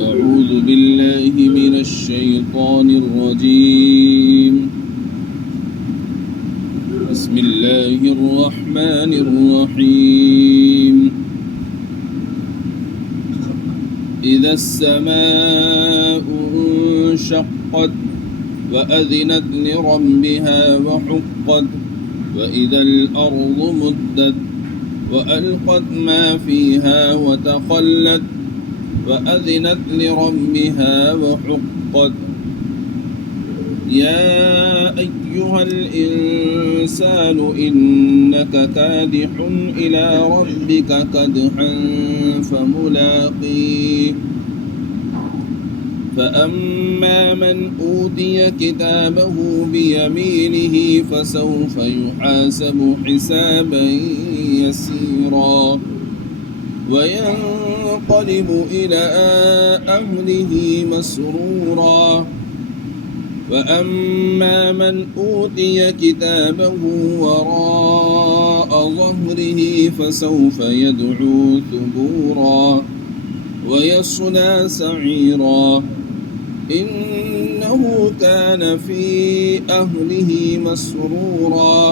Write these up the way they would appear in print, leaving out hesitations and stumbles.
أعوذ بالله من الشيطان الرجيم. بسم الله الرحمن الرحيم. إذا السماء انشقت وأذنت لربها وحقت وإذا الأرض مدت وألقت ما فيها وتخلت وأذنت لربها وحقت. يا أيها الإنسان إنك كادح إلى ربك كدحا فملاقيه. فأما من أوتي كتابه بيمينه فسوف يحاسب حسابا يسيرا وينقلب إلى أهله مسرورا. وأما من أوتي كتابه وراء ظهره فسوف يدعو ثبورا ويصلى سعيرا. إنه كان في أهله مسرورا.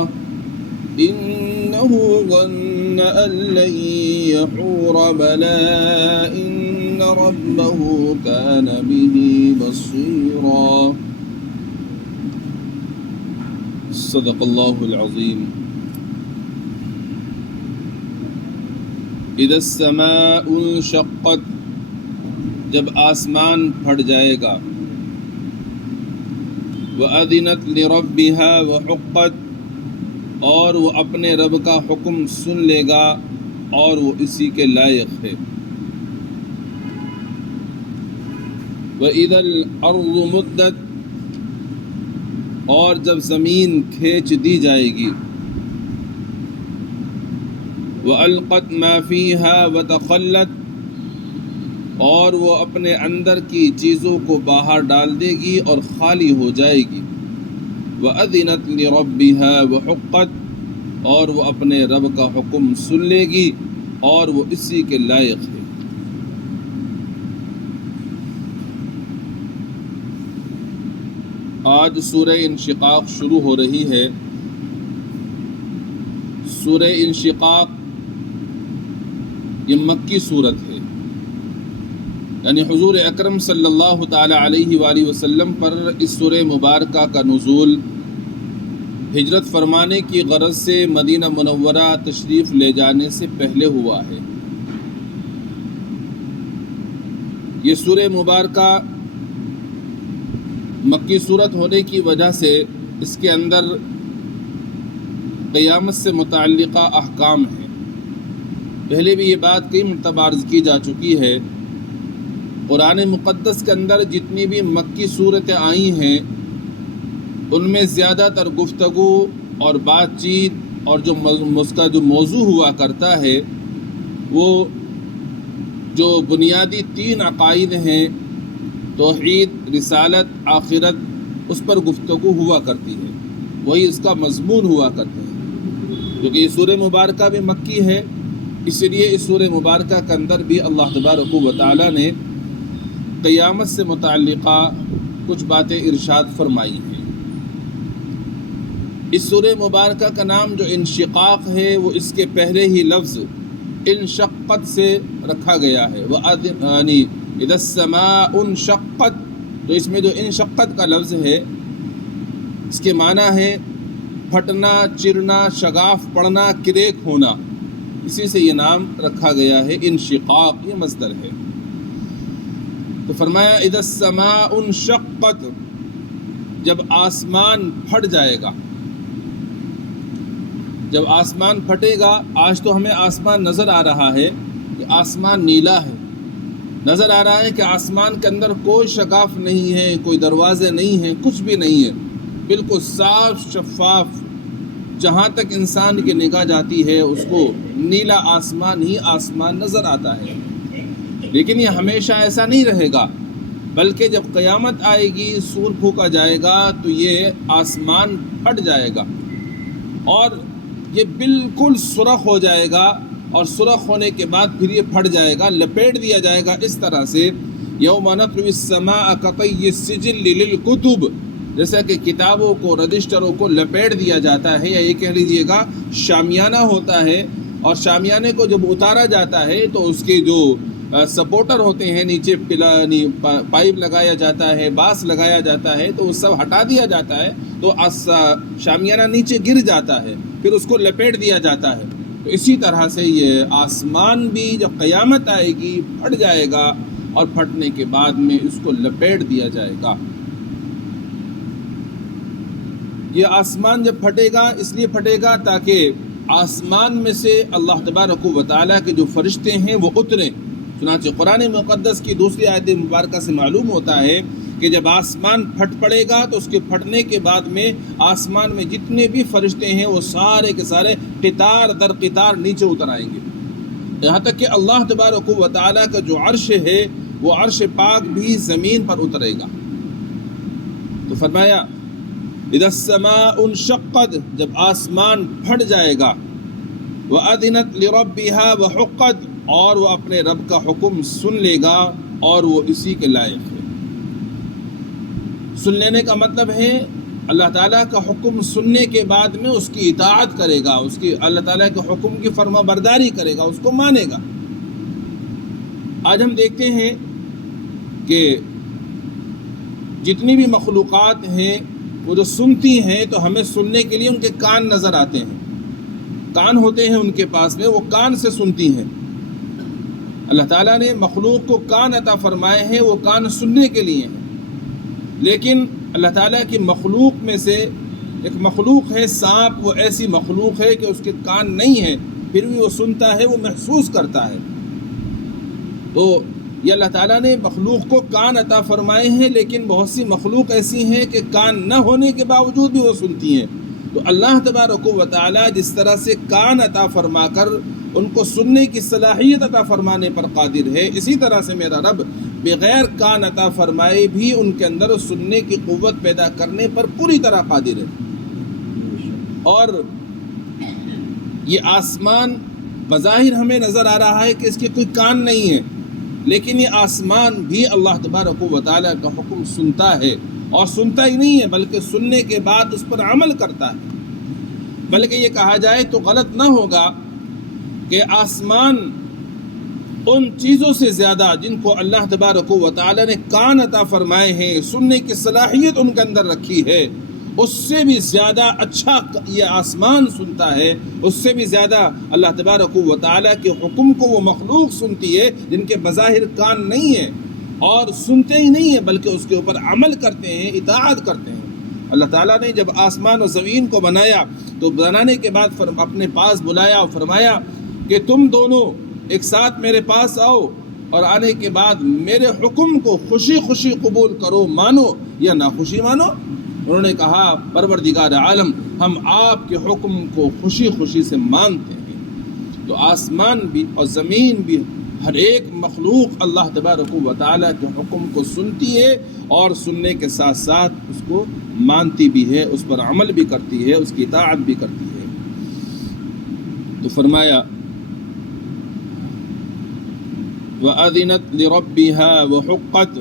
إنه ظن أن لن يحور بلى إن ربه كان به بصيرا. صدق اللہ العظیم. اذا السماء انشقت، جب آسمان پھٹ جائے گا. وَأَذِنَتْ لِرَبِّهَا وَحُقَّتْ، اور وہ اپنے رب کا حکم سن لے گا اور وہ اسی کے لائق ہے. وَإِذَا الْأَرْضُ مُدَّتْ، اور جب زمین کھینچ دی جائے گی. وَأَلْقَتْ مَا فِيهَا وَتَخَلَّتْ، اور وہ اپنے اندر کی چیزوں کو باہر ڈال دے گی اور خالی ہو جائے گی. وَأَذِنَتْ لِرَبِّهَا وَحُقَّتْ، اور وہ اپنے رب کا حکم سن لے گی اور وہ اسی کے لائق ہے. آج سورہ انشقاق شروع ہو رہی ہے. سورہ انشقاق یہ مکی صورت ہے، یعنی حضور اکرم صلی اللہ تعالی علیہ وآلہ وسلم پر اس سورہ مبارکہ کا نزول ہجرت فرمانے کی غرض سے مدینہ منورہ تشریف لے جانے سے پہلے ہوا ہے. یہ سورہ مبارکہ مکی صورت ہونے کی وجہ سے اس کے اندر قیامت سے متعلقہ احکام ہیں. پہلے بھی یہ بات کئی مرتبہ عرض کی جا چکی ہے. قرآن مقدس کے اندر جتنی بھی مکی صورتیں آئی ہیں ان میں زیادہ تر گفتگو اور بات چیت اور اس کا جو موضوع ہوا کرتا ہے وہ جو بنیادی 3 عقائد ہیں، توحید، رسالت، آخرت، اس پر گفتگو ہوا کرتی ہے، وہی اس کا مضمون ہوا کرتا ہے. کیونکہ یہ سورہ مبارکہ بھی مکی ہے، اس لیے اس سورہ مبارکہ کے اندر بھی اللہ تبارک و تعالی نے قیامت سے متعلقہ کچھ باتیں ارشاد فرمائی ہیں. اس سورہ مبارکہ کا نام جو انشقاق ہے وہ اس کے پہلے ہی لفظ انشقت سے رکھا گیا ہے. یعنی اذا السماء انشقت، تو اس میں جو انشقت کا لفظ ہے اس کے معنی ہے پھٹنا، چرنا، شگاف پڑنا، کریک ہونا. اسی سے یہ نام رکھا گیا ہے انشقاق، یہ مصدر ہے. تو فرمایا اذا السماء انشقت، جب آسمان پھٹ جائے گا. جب آسمان پھٹے گا، آج تو ہمیں آسمان نظر آ رہا ہے کہ آسمان نیلا ہے، نظر آ رہا ہے کہ آسمان کے اندر کوئی شگاف نہیں ہے، کوئی دروازے نہیں ہیں، کچھ بھی نہیں ہے، بالکل صاف شفاف. جہاں تک انسان کی نگاہ جاتی ہے اس کو نیلا آسمان ہی آسمان نظر آتا ہے. لیکن یہ ہمیشہ ایسا نہیں رہے گا، بلکہ جب قیامت آئے گی، سور پھونکا جائے گا تو یہ آسمان پھٹ جائے گا اور یہ بالکل سرخ ہو جائے گا، اور سرخ ہونے کے بعد پھر یہ پھٹ جائے گا، لپیٹ دیا جائے گا اس طرح سے یوم نطوی السماء کطی السجل للکتب، جیسا کہ کتابوں کو، رجسٹروں کو لپیٹ دیا جاتا ہے، یا یہ کہہ لیجئے گا شامیانہ ہوتا ہے، اور شامیانے کو جب اتارا جاتا ہے تو اس کے جو سپورٹر ہوتے ہیں، نیچے پائپ لگایا جاتا ہے، باس لگایا جاتا ہے، تو وہ سب ہٹا دیا جاتا ہے، تو شامیانہ نیچے گر جاتا ہے، پھر اس کو لپیٹ دیا جاتا ہے۔ تو اسی طرح سے یہ آسمان بھی جب قیامت آئے گی پھٹ جائے گا، اور پھٹنے کے بعد میں اس کو لپیٹ دیا جائے گا۔ یہ آسمان جب پھٹے گا اس لیے پھٹے گا تاکہ آسمان میں سے اللہ تبارک و تعالیٰ کے جو فرشتے ہیں وہ اتریں۔ چنانچہ قرآن مقدس کی دوسری آیت مبارکہ سے معلوم ہوتا ہے کہ جب آسمان پھٹ پڑے گا تو اس کے پھٹنے کے بعد میں آسمان میں جتنے بھی فرشتے ہیں وہ سارے کے سارے قطار در قطار نیچے اتر آئیں گے، یہاں تک کہ اللہ تبارک و تعالیٰ کا جو عرش ہے وہ عرش پاک بھی زمین پر اترے گا۔ تو فرمایا اذا السماء انشقت، جب آسمان پھٹ جائے گا، وَأَذِنَتْ لِرَبِّهَا وَحُقَّتْ، اور وہ اپنے رب کا حکم سن لے گا اور وہ اسی کے لائق ہے۔ سن لینے کا مطلب ہے اللہ تعالیٰ کا حکم سننے کے بعد میں اس کی اطاعت کرے گا، اس کی اللہ تعالیٰ کے حکم کی فرما برداری کرے گا، اس کو مانے گا۔ آج ہم دیکھتے ہیں کہ جتنی بھی مخلوقات ہیں وہ جو سنتی ہیں تو ہمیں سننے کے لیے ان کے کان نظر آتے ہیں، کان ہوتے ہیں ان کے پاس میں، وہ کان سے سنتی ہیں۔ اللہ تعالیٰ نے مخلوق کو کان عطا فرمائے ہیں، وہ کان سننے کے لیے ہیں، لیکن اللہ تعالیٰ کی مخلوق میں سے ایک مخلوق ہے سانپ، وہ ایسی مخلوق ہے کہ اس کے کان نہیں ہیں، پھر بھی وہ سنتا ہے، وہ محسوس کرتا ہے۔ تو یہ اللہ تعالیٰ نے مخلوق کو کان عطا فرمائے ہیں، لیکن بہت سی مخلوق ایسی ہیں کہ کان نہ ہونے کے باوجود بھی وہ سنتی ہیں۔ تو اللہ تبارک و تعالیٰ جس طرح سے کان عطا فرما کر ان کو سننے کی صلاحیت عطا فرمانے پر قادر ہے، اسی طرح سے میرا رب بغیر کان عطا فرمائے بھی ان کے اندر سننے کی قوت پیدا کرنے پر پوری طرح قادر ہے۔ اور یہ آسمان بظاہر ہمیں نظر آ رہا ہے کہ اس کے کوئی کان نہیں ہے، لیکن یہ آسمان بھی اللہ تبارک و تعالیٰ کا حکم سنتا ہے، اور سنتا ہی نہیں ہے بلکہ سننے کے بعد اس پر عمل کرتا ہے۔ بلکہ یہ کہا جائے تو غلط نہ ہوگا کہ آسمان ان چیزوں سے زیادہ جن کو اللہ تبارک و تعالیٰ نے کان عطا فرمائے ہیں، سننے کی صلاحیت ان کے اندر رکھی ہے، اس سے بھی زیادہ اچھا یہ آسمان سنتا ہے، اس سے بھی زیادہ اللہ تبارک و تعالیٰ کے حکم کو وہ مخلوق سنتی ہے جن کے بظاہر کان نہیں ہیں، اور سنتے ہی نہیں ہیں بلکہ اس کے اوپر عمل کرتے ہیں، اطاعت کرتے ہیں۔ اللہ تعالیٰ نے جب آسمان و زمین کو بنایا تو بنانے کے بعد اپنے پاس بلایا اور فرمایا کہ تم دونوں ایک ساتھ میرے پاس آؤ، اور آنے کے بعد میرے حکم کو خوشی خوشی قبول کرو، مانو یا ناخوشی مانو۔ انہوں نے کہا پروردگار عالم، ہم آپ کے حکم کو خوشی خوشی سے مانتے ہیں۔ تو آسمان بھی اور زمین بھی، ہر ایک مخلوق اللہ تبارک و تعالیٰ کے حکم کو سنتی ہے، اور سننے کے ساتھ ساتھ اس کو مانتی بھی ہے، اس پر عمل بھی کرتی ہے، اس کی اطاعت بھی کرتی ہے۔ تو فرمایا وَأَذِنَتْ لِرَبِّهَا وَحُقَّتْ،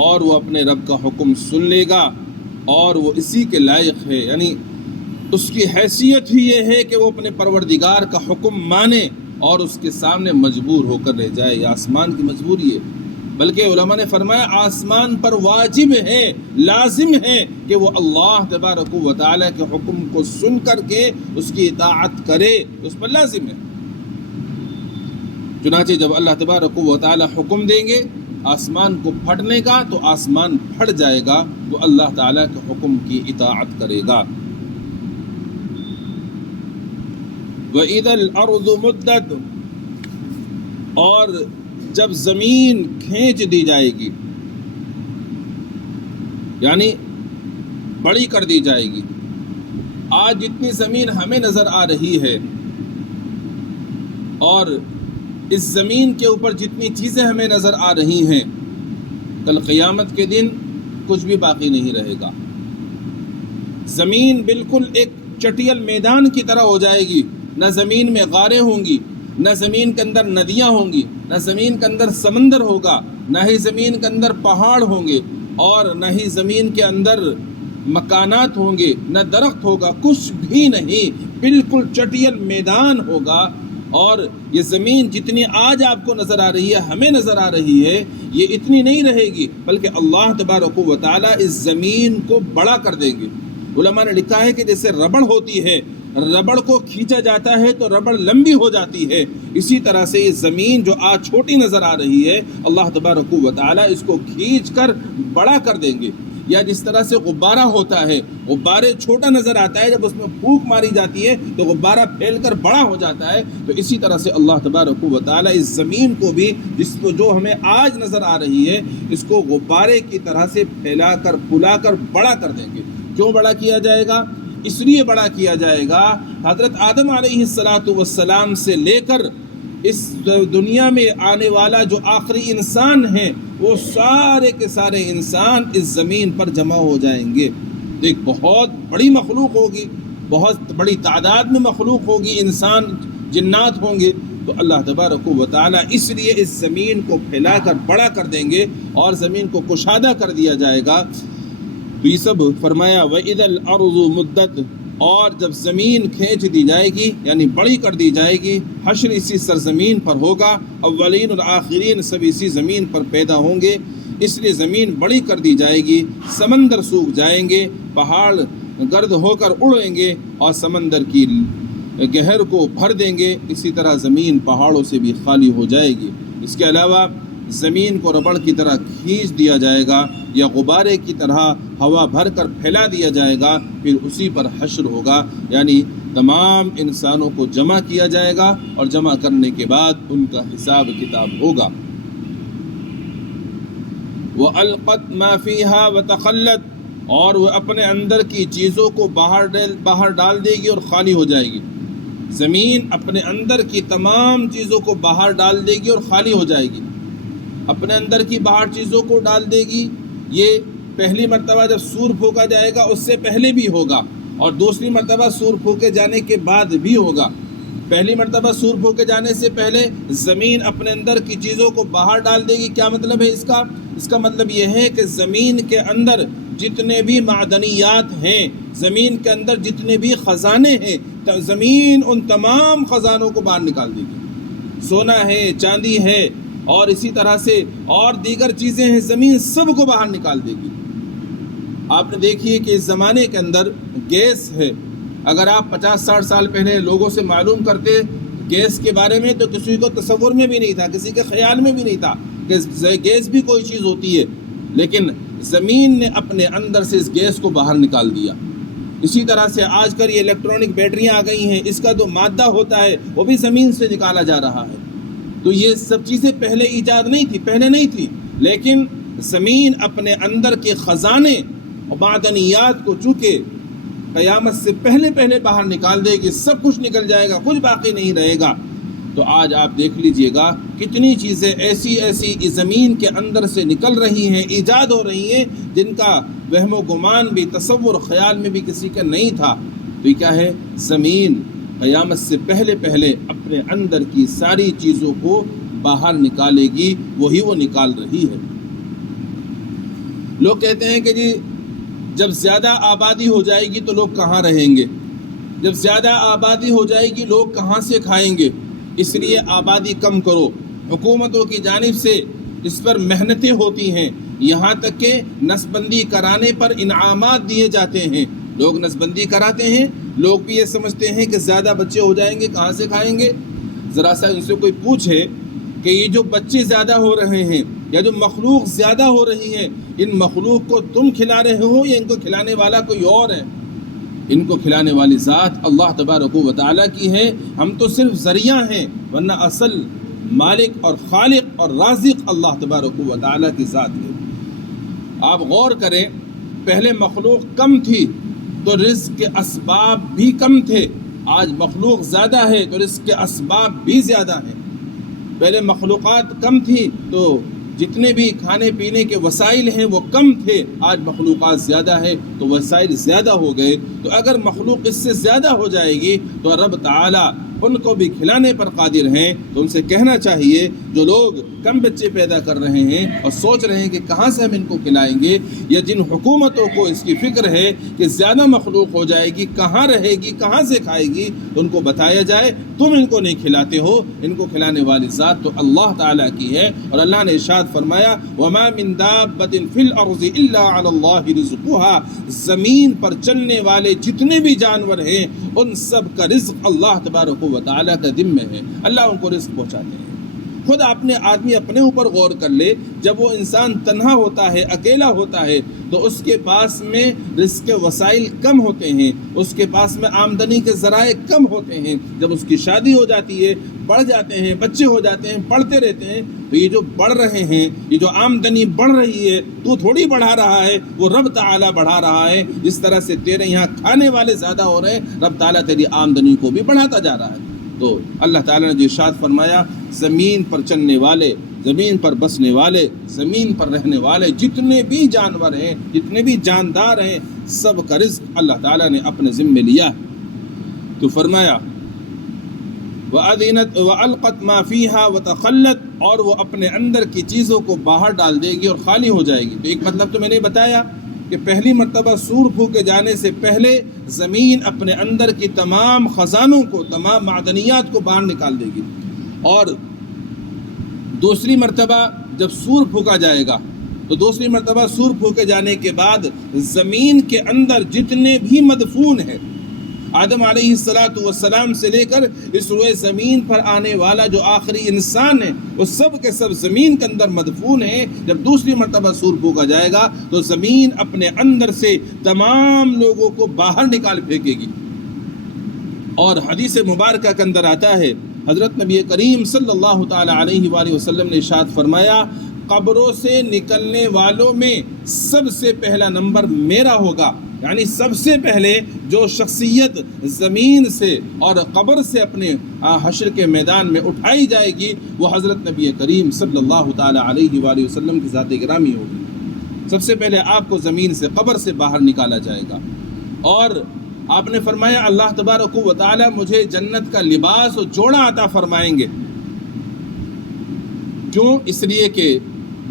اور وہ اپنے رب کا حکم سن لے گا اور وہ اسی کے لائق ہے، یعنی اس کی حیثیت ہی یہ ہے کہ وہ اپنے پروردگار کا حکم مانے اور اس کے سامنے مجبور ہو کر رہ جائے۔ یہ آسمان کی مجبوری ہے، بلکہ علماء نے فرمایا آسمان پر واجب ہے، لازم ہے کہ وہ اللہ تبارک و تعالیٰ کے حکم کو سن کر کے اس کی اطاعت کرے، اس پر لازم ہے۔ چنانچہ جب اللہ تبارک و تعالیٰ حکم دیں گے آسمان کو پھٹنے کا تو آسمان پھٹ جائے گا، وہ اللہ تعالیٰ کے حکم کی اطاعت کرے گا۔ وَإِذَا الْأَرْضُ مُدَّتْ، اور جب زمین کھینچ دی جائے گی، یعنی بڑی کر دی جائے گی۔ آج جتنی زمین ہمیں نظر آ رہی ہے اور اس زمین کے اوپر جتنی چیزیں ہمیں نظر آ رہی ہیں، کل قیامت کے دن کچھ بھی باقی نہیں رہے گا۔ زمین بالکل ایک چٹیل میدان کی طرح ہو جائے گی، نہ زمین میں غاریں ہوں گی، نہ زمین کے اندر ندیاں ہوں گی، نہ زمین کے اندر سمندر ہوگا، نہ ہی زمین کے اندر پہاڑ ہوں گے اور نہ ہی زمین کے اندر مکانات ہوں گے، نہ درخت ہوگا، کچھ بھی نہیں، بالکل چٹیل میدان ہوگا۔ اور یہ زمین جتنی آج آپ کو نظر آ رہی ہے، ہمیں نظر آ رہی ہے، یہ اتنی نہیں رہے گی، بلکہ اللہ تبارک و تعالیٰ اس زمین کو بڑا کر دیں گے۔ علماء نے لکھا ہے کہ جیسے ربڑ ہوتی ہے، ربڑ کو کھینچا جاتا ہے تو ربڑ لمبی ہو جاتی ہے، اسی طرح سے یہ زمین جو آج چھوٹی نظر آ رہی ہے، اللہ تبارک و تعالیٰ اس کو کھینچ کر بڑا کر دیں گے۔ یا جس طرح سے غبارہ ہوتا ہے، غبارے چھوٹا نظر آتا ہے، جب اس میں پھونک ماری جاتی ہے تو غبارہ پھیل کر بڑا ہو جاتا ہے، تو اسی طرح سے اللہ تبارک و تعالیٰ اس زمین کو بھی، جس کو جو ہمیں آج نظر آ رہی ہے، اس کو غبارے کی طرح سے پھیلا کر پھلا کر بڑا کر دیں گے۔ کیوں بڑا کیا جائے گا؟ اس لیے بڑا کیا جائے گا، حضرت آدم علیہ السلام سے لے کر اس دنیا میں آنے والا جو آخری انسان ہیں، وہ سارے کے سارے انسان اس زمین پر جمع ہو جائیں گے۔ تو ایک بہت بڑی مخلوق ہوگی، بہت بڑی تعداد میں مخلوق ہوگی، انسان جنات ہوں گے۔ تو اللہ تبارک و تعالیٰ اس لیے اس زمین کو پھیلا کر بڑا کر دیں گے اور زمین کو کشادہ کر دیا جائے گا۔ تو یہ سب فرمایا وَإِذَا الْأَرْضُ مُدَّتْ، اور جب زمین کھینچ دی جائے گی یعنی بڑی کر دی جائے گی، حشر اسی سرزمین پر ہوگا، اولین اور آخرین سب اسی زمین پر پیدا ہوں گے، اس لیے زمین بڑی کر دی جائے گی، سمندر سوکھ جائیں گے، پہاڑ گرد ہو کر اڑیں گے اور سمندر کی گہر کو بھر دیں گے، اسی طرح زمین پہاڑوں سے بھی خالی ہو جائے گی۔ اس کے علاوہ زمین کو ربڑ کی طرح کھینچ دیا جائے گا یا غبارے کی طرح ہوا بھر کر پھیلا دیا جائے گا، پھر اسی پر حشر ہوگا، یعنی تمام انسانوں کو جمع کیا جائے گا اور جمع کرنے کے بعد ان کا حساب کتاب ہوگا۔ وَأَلْقَتْ مَا فِيهَا وَتَخَلَّتْ، اور وہ اپنے اندر کی چیزوں کو باہر ڈال دے گی اور خالی ہو جائے گی۔ زمین اپنے اندر کی تمام چیزوں کو باہر ڈال دے گی اور خالی ہو جائے گی۔ اپنے اندر کی باہر چیزوں کو ڈال دے گی، یہ پہلی مرتبہ جب سور پھونکا جائے گا اس سے پہلے بھی ہوگا اور دوسری مرتبہ سور پھونکے جانے کے بعد بھی ہوگا۔ پہلی مرتبہ سور پھونکے جانے سے پہلے زمین اپنے اندر کی چیزوں کو باہر ڈال دے گی۔ کیا مطلب ہے اس کا؟ اس کا مطلب یہ ہے کہ زمین کے اندر جتنے بھی معدنیات ہیں، زمین کے اندر جتنے بھی خزانے ہیں، زمین ان تمام خزانوں کو باہر نکال دے گی۔ سونا ہے، چاندی ہے اور اسی طرح سے اور دیگر چیزیں ہیں، زمین سب کو باہر نکال دے گی۔ آپ نے دیکھیے کہ اس زمانے کے اندر گیس ہے، اگر آپ 50-60 سال پہلے لوگوں سے معلوم کرتے گیس کے بارے میں تو کسی کو تصور میں بھی نہیں تھا، کسی کے خیال میں بھی نہیں تھا کہ گیس بھی کوئی چیز ہوتی ہے، لیکن زمین نے اپنے اندر سے اس گیس کو باہر نکال دیا۔ اسی طرح سے آج کل یہ الیکٹرانک بیٹریاں آ گئی ہیں، اس کا جو مادہ ہوتا ہے وہ بھی زمین سے نکالا جا رہا ہے۔ تو یہ سب چیزیں پہلے ایجاد نہیں تھی، پہلے نہیں تھی، لیکن زمین اپنے اندر کے خزانے اور معدنیات کو چونکہ قیامت سے پہلے باہر نکال دے گی، سب کچھ نکل جائے گا، کچھ باقی نہیں رہے گا۔ تو آج آپ دیکھ لیجئے گا کتنی چیزیں ایسی اس زمین کے اندر سے نکل رہی ہیں، ایجاد ہو رہی ہیں، جن کا وہم و گمان بھی، تصور خیال میں بھی کسی کا نہیں تھا۔ تو یہ کیا ہے؟ زمین قیامت سے پہلے اپنے اندر کی ساری چیزوں کو باہر نکالے گی، وہی وہ نکال رہی ہے۔ لوگ کہتے ہیں کہ جی جب زیادہ آبادی ہو جائے گی تو لوگ کہاں رہیں گے؟ جب زیادہ آبادی ہو جائے گی لوگ کہاں سے کھائیں گے؟ اس لیے آبادی کم کرو۔ حکومتوں کی جانب سے اس پر محنتیں ہوتی ہیں، یہاں تک کہ نسل بندی کرانے پر انعامات دیے جاتے ہیں۔ لوگ نسل بندی کراتے ہیں، لوگ بھی یہ سمجھتے ہیں کہ زیادہ بچے ہو جائیں گے، کہاں سے کھائیں گے؟ ذرا سا ان سے کوئی پوچھے کہ یہ جو بچے زیادہ ہو رہے ہیں یا جو مخلوق زیادہ ہو رہی ہے، ان مخلوق کو تم کھلا رہے ہو یا ان کو کھلانے والا کوئی اور ہے؟ ان کو کھلانے والی ذات اللہ تبارک و تعالیٰ کی ہے، ہم تو صرف ذریعہ ہیں، ورنہ اصل مالک اور خالق اور رازق اللہ تبارک و تعالیٰ کی ذات ہے۔ آپ غور کریں، پہلے مخلوق کم تھی تو رزق کے اسباب بھی کم تھے، آج مخلوق زیادہ ہے تو رزق کے اسباب بھی زیادہ ہیں۔ پہلے مخلوقات کم تھی تو جتنے بھی کھانے پینے کے وسائل ہیں وہ کم تھے، آج مخلوقات زیادہ ہے تو وسائل زیادہ ہو گئے۔ تو اگر مخلوق اس سے زیادہ ہو جائے گی تو رب تعالیٰ ان کو بھی کھلانے پر قادر ہیں۔ تو ان سے کہنا چاہیے جو لوگ کم بچے پیدا کر رہے ہیں اور سوچ رہے ہیں کہ کہاں سے ہم ان کو کھلائیں گے، یا جن حکومتوں کو اس کی فکر ہے کہ زیادہ مخلوق ہو جائے گی، کہاں رہے گی، کہاں سے کھائے گی، تو ان کو بتایا جائے تم ان کو نہیں کھلاتے ہو، ان کو کھلانے والی ذات تو اللہ تعالیٰ کی ہے۔ اور اللہ نے ارشاد فرمایا وَمَا مِن دَابَّةٍ فِي الْأَرْضِ إِلَّا عَلَى اللَّهِ رِزْقُهَا، زمین پر چلنے والے جتنے بھی جانور ہیں ان سب کا رزق اللہ تبارک و تعالیٰ کا ذمہ ہے، اللہ ان کو رزق پہنچاتے ہیں۔ خود آدمی اپنے اوپر غور کر لے، جب وہ انسان تنہا ہوتا ہے، اکیلا ہوتا ہے، تو اس کے پاس میں رزق کے وسائل کم ہوتے ہیں، اس کے پاس میں آمدنی کے ذرائع کم ہوتے ہیں۔ جب اس کی شادی ہو جاتی ہے، بڑھ جاتے ہیں، بچے ہو جاتے ہیں، پڑھتے رہتے ہیں، تو یہ جو بڑھ رہے ہیں، یہ جو آمدنی بڑھ رہی ہے، تو تھوڑی بڑھا رہا ہے، وہ رب تعالیٰ بڑھا رہا ہے۔ جس طرح سے تیرے یہاں کھانے والے زیادہ ہو رہے ہیں، رب تعالیٰ تیری آمدنی کو بھی بڑھاتا جا رہا ہے۔ تو اللہ تعالیٰ نے جو ارشاد فرمایا، زمین پر چلنے والے، زمین پر بسنے والے، زمین پر رہنے والے جتنے بھی جانور ہیں، جتنے بھی جاندار ہیں، سب کا رزق اللہ تعالیٰ نے اپنے ذمے لیا ہے۔ تو فرمایا وَأَذِنَتْ وَأَلْقَتْ مَا فِيهَا وَتَخَلَّتْ، اور وہ اپنے اندر کی چیزوں کو باہر ڈال دے گی اور خالی ہو جائے گی۔ تو ایک مطلب تو میں نے بتایا کہ پہلی مرتبہ سور پھونکے جانے سے پہلے زمین اپنے اندر کی تمام خزانوں کو، تمام معدنیات کو باہر نکال دے گی، اور دوسری مرتبہ جب سور پھونکا جائے گا تو دوسری مرتبہ سور پھونکے جانے کے بعد زمین کے اندر جتنے بھی مدفون ہیں، آدم علیہ السلام سے لے کر اس روئے زمین پر آنے والا جو آخری انسان ہے، وہ سب کے سب زمین کے اندر مدفون ہیں۔ جب دوسری مرتبہ سور پھونکا جائے گا تو زمین اپنے اندر سے تمام لوگوں کو باہر نکال پھینکے گی۔ اور حدیث مبارکہ کے اندر آتا ہے، حضرت نبی کریم صلی اللہ تعالی علیہ وآلہ وسلم نے ارشاد فرمایا، قبروں سے نکلنے والوں میں سب سے پہلا نمبر میرا ہوگا، یعنی سب سے پہلے جو شخصیت زمین سے اور قبر سے اپنے حشر کے میدان میں اٹھائی جائے گی، وہ حضرت نبی کریم صلی اللہ تعالی علیہ وآلہ وسلم کی ذات گرامی ہوگی۔ سب سے پہلے آپ کو زمین سے، قبر سے باہر نکالا جائے گا، اور آپ نے فرمایا اللہ تبارک و تعالی مجھے جنت کا لباس اور جوڑا عطا فرمائیں گے۔ کیوں؟ اس لیے کہ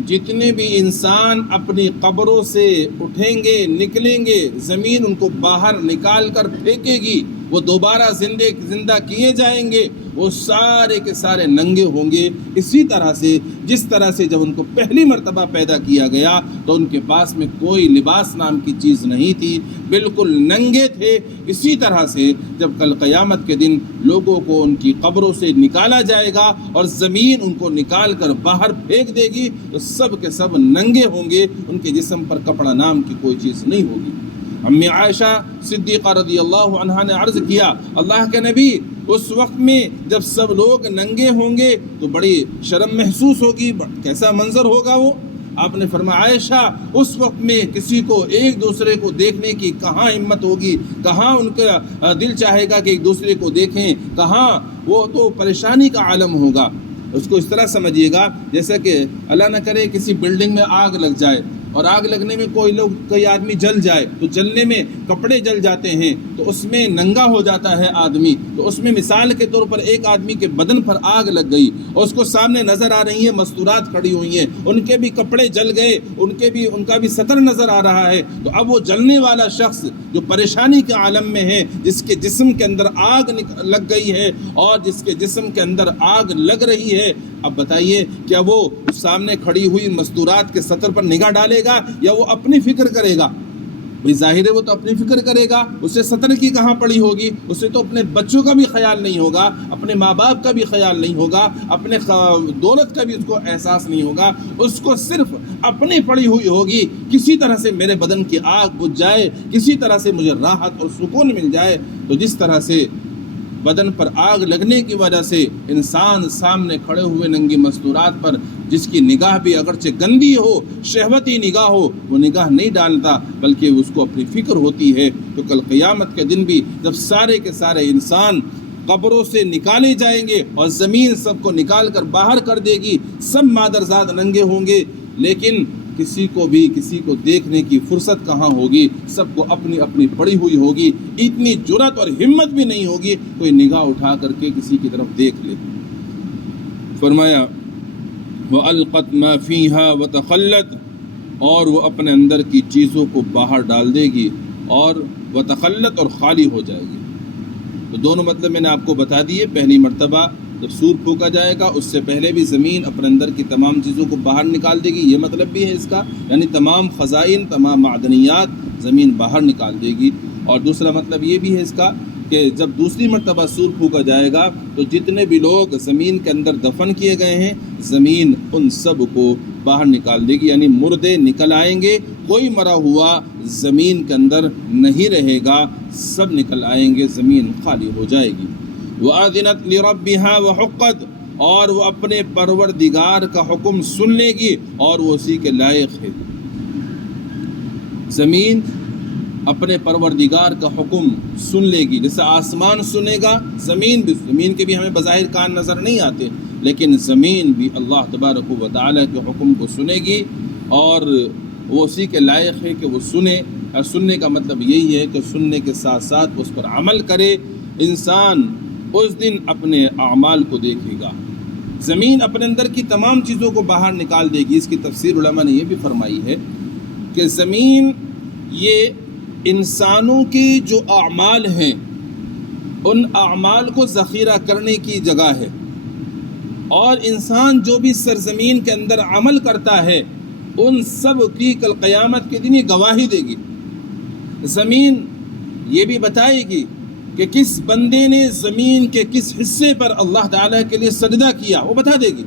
جتنے بھی انسان اپنی قبروں سے اٹھیں گے، نکلیں گے، زمین ان کو باہر نکال کر پھینکے گی، وہ دوبارہ زندہ کیے جائیں گے، وہ سارے کے سارے ننگے ہوں گے۔ اسی طرح سے جس طرح سے جب ان کو پہلی مرتبہ پیدا کیا گیا تو ان کے پاس میں کوئی لباس نام کی چیز نہیں تھی، بالکل ننگے تھے، اسی طرح سے جب کل قیامت کے دن لوگوں کو ان کی قبروں سے نکالا جائے گا اور زمین ان کو نکال کر باہر پھینک دے گی تو سب کے سب ننگے ہوں گے، ان کے جسم پر کپڑا نام کی کوئی چیز نہیں ہوگی۔ امی عائشہ صدیقہ رضی اللہ عنہا نے عرض کیا، اللہ کے نبی اس وقت میں جب سب لوگ ننگے ہوں گے تو بڑی شرم محسوس ہوگی، کیسا منظر ہوگا وہ؟ آپ نے فرمایا عائشہ اس وقت میں کسی کو ایک دوسرے کو دیکھنے کی کہاں ہمت ہوگی، کہاں ان کا دل چاہے گا کہ ایک دوسرے کو دیکھیں، کہاں، وہ تو پریشانی کا عالم ہوگا۔ اس کو اس طرح سمجھیے گا جیسا کہ اللہ نہ کرے کسی بلڈنگ میں آگ لگ جائے، اور آگ لگنے میں کوئی آدمی جل جائے، تو جلنے میں کپڑے جل جاتے ہیں تو اس میں ننگا ہو جاتا ہے آدمی، تو اس میں مثال کے طور پر ایک آدمی کے بدن پر آگ لگ گئی اور اس کو سامنے نظر آ رہی ہیں مستورات کھڑی ہوئی ہیں، ان کے بھی کپڑے جل گئے، ان کا بھی سطر نظر آ رہا ہے، تو اب وہ جلنے والا شخص جو پریشانی کے عالم میں ہے، جس کے جسم کے اندر آگ لگ گئی ہے اور جس کے جسم کے اندر آگ لگ رہی ہے، اب بتائیے کیا وہ سامنے کھڑی ہوئی مستورات کے سطر پر نگاہ ڈالے گا یا وہ اپنی فکر کرے گا؟ بھئی ظاہر ہے وہ تو اپنی فکر کرے گا، اسے سطر کی کہاں پڑی ہوگی، اسے تو اپنے بچوں کا بھی خیال نہیں ہوگا، اپنے ماں باپ کا بھی خیال نہیں ہوگا، اپنے دولت کا بھی اس کو احساس نہیں ہوگا، اس کو صرف اپنی پڑی ہوئی ہوگی، کسی طرح سے میرے بدن کی آگ بجھ جائے، کسی طرح سے مجھے راحت اور سکون مل جائے۔ تو جس طرح سے بدن پر آگ لگنے کی وجہ سے انسان سامنے کھڑے ہوئے ننگی مستورات پر جس کی نگاہ بھی اگرچہ گندی ہو، شہوتی نگاہ ہو، وہ نگاہ نہیں ڈالتا بلکہ اس کو اپنی فکر ہوتی ہے، تو کل قیامت کے دن بھی جب سارے کے سارے انسان قبروں سے نکالے جائیں گے اور زمین سب کو نکال کر باہر کر دے گی، سب مادرزاد ننگے ہوں گے، لیکن کسی کو دیکھنے کی فرصت کہاں ہوگی، سب کو اپنی اپنی پڑی ہوئی ہوگی، اتنی جرأت اور ہمت بھی نہیں ہوگی کوئی نگاہ اٹھا کر کے کسی کی طرف دیکھ لے۔ فرمایا وَأَلْقَتْ مَا فِيهَا وَتَخَلَّتْ، اور وہ اپنے اندر کی چیزوں کو باہر ڈال دے گی، اور وَتَخَلَّتْ، اور خالی ہو جائے گی۔ تو دونوں مطلب میں نے آپ کو بتا دیے۔ پہلی مرتبہ جب سور پھونکا جائے گا اس سے پہلے بھی زمین اپنے اندر کی تمام چیزوں کو باہر نکال دے گی، یہ مطلب بھی ہے اس کا، یعنی تمام خزائن، تمام معدنیات زمین باہر نکال دے گی۔ اور دوسرا مطلب یہ بھی ہے اس کا کہ جب دوسری مرتبہ سور پھونکا جائے گا تو جتنے بھی لوگ زمین کے اندر دفن کیے گئے ہیں زمین ان سب کو باہر نکال دے گی، یعنی مردے نکل آئیں گے، کوئی مرا ہوا زمین کے اندر نہیں رہے گا، سب نکل آئیں گے، زمین خالی ہو جائے گی۔ وَأَذِنَتْ لِرَبِّهَا وَحُقَّتْ، اور وہ اپنے پروردگار کا حکم سن لے گی اور وہ اسی کے لائق ہے۔ زمین اپنے پروردگار کا حکم سن لے گی، جیسے آسمان سنے گا زمین بھی، زمین کے بھی ہمیں بظاہر کان نظر نہیں آتے لیکن زمین بھی اللہ تبارک و تعالیٰ کے حکم کو سنے گی اور وہ اسی کے لائق ہے کہ وہ سنے۔ اور سننے کا مطلب یہی ہے کہ سننے کے ساتھ ساتھ اس پر عمل کرے۔ انسان اس دن اپنے اعمال کو دیکھے گا، زمین اپنے اندر کی تمام چیزوں کو باہر نکال دے گی۔ اس کی تفسیر علماء نے یہ بھی فرمائی ہے کہ زمین یہ انسانوں کے جو اعمال ہیں ان اعمال کو ذخیرہ کرنے کی جگہ ہے، اور انسان جو بھی سرزمین کے اندر عمل کرتا ہے ان سب کی کل قیامت کے دن یہ گواہی دے گی۔ زمین یہ بھی بتائے گی کہ کس بندے نے زمین کے کس حصے پر اللہ تعالیٰ کے لیے سجدہ کیا، وہ بتا دے گی۔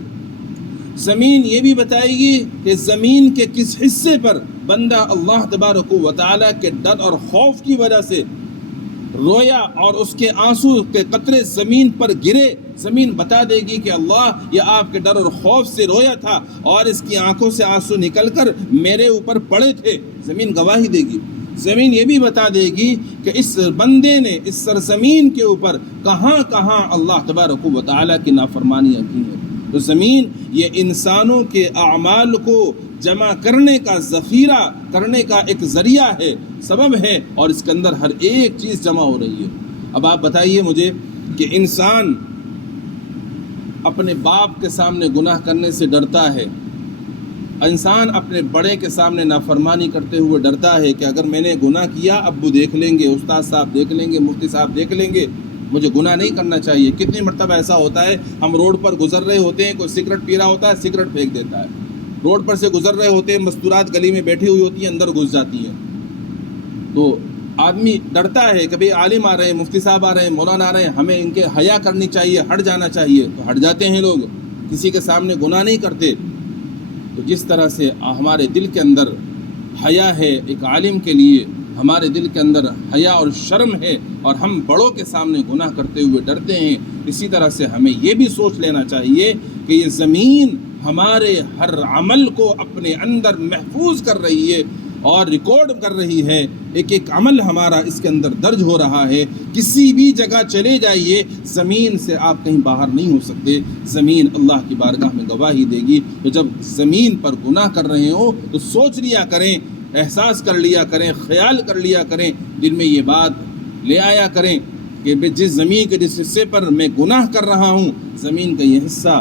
زمین یہ بھی بتائے گی کہ زمین کے کس حصے پر بندہ اللہ تبارک و تعالیٰ کے ڈر اور خوف کی وجہ سے رویا اور اس کے آنسو کے قطرے زمین پر گرے۔ زمین بتا دے گی کہ اللہ یہ آپ کے ڈر اور خوف سے رویا تھا اور اس کی آنکھوں سے آنسو نکل کر میرے اوپر پڑے تھے، زمین گواہی دے گی۔ زمین یہ بھی بتا دے گی کہ اس بندے نے اس سرزمین کے اوپر کہاں کہاں اللہ تبارک و تعالیٰ کی نافرمانیاں کی ہیں۔ تو زمین یہ انسانوں کے اعمال کو جمع کرنے کا، ذخیرہ کرنے کا ایک ذریعہ ہے، سبب ہے، اور اس کے اندر ہر ایک چیز جمع ہو رہی ہے۔ اب آپ بتائیے مجھے کہ انسان اپنے باپ کے سامنے گناہ کرنے سے ڈرتا ہے، انسان اپنے بڑے کے سامنے نافرمانی کرتے ہوئے ڈرتا ہے کہ اگر میں نے گناہ کیا ابو دیکھ لیں گے، استاد صاحب دیکھ لیں گے، مفتی صاحب دیکھ لیں گے، مجھے گناہ نہیں کرنا چاہیے۔ کتنی مرتبہ ایسا ہوتا ہے ہم روڈ پر گزر رہے ہوتے ہیں، کوئی سگریٹ پی رہا ہوتا ہے، سگریٹ پھینک دیتا ہے، روڈ پر سے گزر رہے ہوتے ہیں، مستورات گلی میں بیٹھی ہوئی ہوتی ہیں، اندر گھس جاتی ہیں، تو آدمی ڈرتا ہے کہ بھئی عالم آ رہے ہیں، مفتی صاحب آ رہے ہیں، مولانا آ رہے ہیں، ہمیں ان کے حیا کرنی چاہیے، ہٹ جانا چاہیے، تو ہٹ جاتے ہیں لوگ، کسی کے سامنے گناہ نہیں کرتے۔ تو جس طرح سے ہمارے دل کے اندر حیا ہے ایک عالم کے لیے، ہمارے دل کے اندر حیا اور شرم ہے اور ہم بڑوں کے سامنے گناہ کرتے ہوئے ڈرتے ہیں، اسی طرح سے ہمیں یہ بھی سوچ لینا چاہیے کہ یہ زمین ہمارے ہر عمل کو اپنے اندر محفوظ کر رہی ہے اور ریکارڈ کر رہی ہے، ایک ایک عمل ہمارا اس کے اندر درج ہو رہا ہے۔ کسی بھی جگہ چلے جائیے، زمین سے آپ کہیں باہر نہیں ہو سکتے، زمین اللہ کی بارگاہ میں گواہی دے گی۔ تو جب زمین پر گناہ کر رہے ہو تو سوچ لیا کریں، احساس کر لیا کریں، خیال کر لیا کریں، دل میں یہ بات لے آیا کریں کہ جس زمین کے جس حصے پر میں گناہ کر رہا ہوں، زمین کا یہ حصہ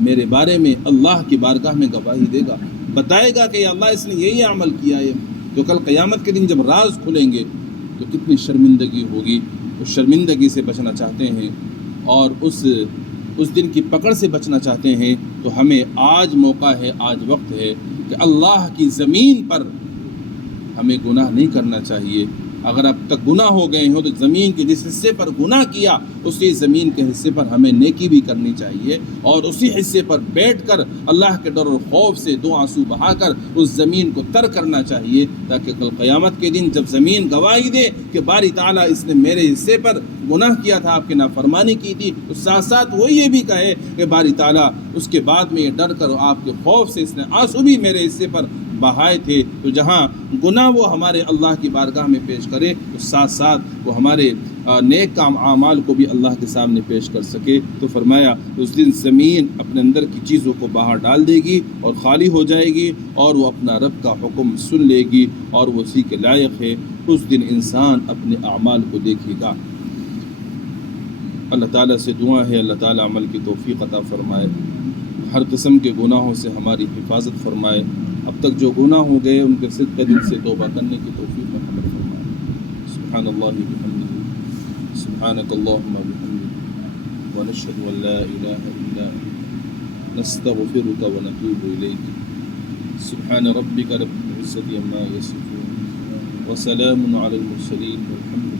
میرے بارے میں اللہ کی بارگاہ میں گواہی دے گا، بتائے گا کہ اللہ اس نے یہی عمل کیا ہے۔ تو کل قیامت کے دن جب راز کھلیں گے تو کتنی شرمندگی ہوگی۔ اس شرمندگی سے بچنا چاہتے ہیں اور اس دن کی پکڑ سے بچنا چاہتے ہیں تو ہمیں آج موقع ہے، آج وقت ہے کہ اللہ کی زمین پر ہمیں گناہ نہیں کرنا چاہیے۔ اگر اب تک گناہ ہو گئے ہوں تو زمین کے جس حصے پر گناہ کیا اسی زمین کے حصے پر ہمیں نیکی بھی کرنی چاہیے، اور اسی حصے پر بیٹھ کر اللہ کے ڈر اور خوف سے دو آنسو بہا کر اس زمین کو تر کرنا چاہیے، تاکہ کل قیامت کے دن جب زمین گواہی دے کہ باری تعالیٰ اس نے میرے حصے پر گناہ کیا تھا، آپ کی نافرمانی کی تھی، تو ساتھ ساتھ وہ یہ بھی کہے کہ باری تعالیٰ اس کے بعد میں یہ ڈر کر آپ کے خوف سے اس نے آنسو بھی میرے حصے پر بہائے تھے۔ تو جہاں گناہ وہ ہمارے اللہ کی بارگاہ میں پیش کرے، تو ساتھ ساتھ وہ ہمارے نیک کام اعمال کو بھی اللہ کے سامنے پیش کر سکے. تو فرمایا اس دن زمین اپنے اندر کی چیزوں کو باہر ڈال دے گی اور خالی ہو جائے گی اور وہ اپنا رب کا حکم سن لے گی اور وہ اسی کے لائق ہے. اس دن انسان اپنے اعمال کو دیکھے گا. اللہ تعالیٰ سے دعا ہے اللہ تعالیٰ عمل کی توفیق عطا فرمائے، ہر قسم کے گناہوں سے ہماری حفاظت فرمائے. اب تک جو گناہ ہو گئے ان کے صدق دل سے توبہ کرنے کی توفیق عطا فرمائے. سبحان اللہ بحمدہ، سبحانک اللہم بحمدک، ونشہد ان لا الہ الا انت، نستغفرک ونتوب الیک. سبحان ربک رب العزة عما یصفون وسلام علی المرسلین والحمد